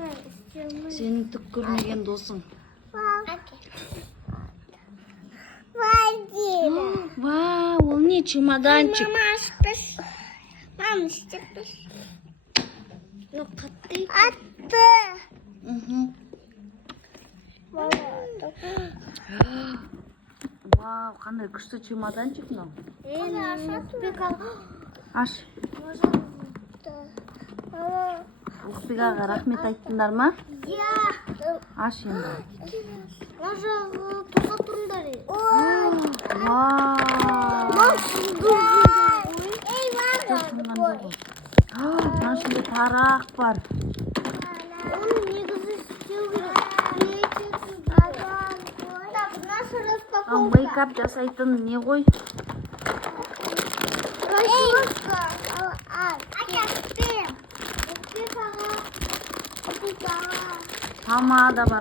Сенің түк көрмеген досың. Вау, ол не чемоданчик? Мама ашпыш. Мама істеппіш. Ну, қатты. Атты. Вау, қандай күшті чемоданчик мынау. Аш. Ұлықбек аға рахмет айттыңдар ма? Аш енді. Тұза тұрындар. Мына ішінде тарақ бар. Оның негізі істеу керек. Мейкап жасайтын не ғой? Помада бар.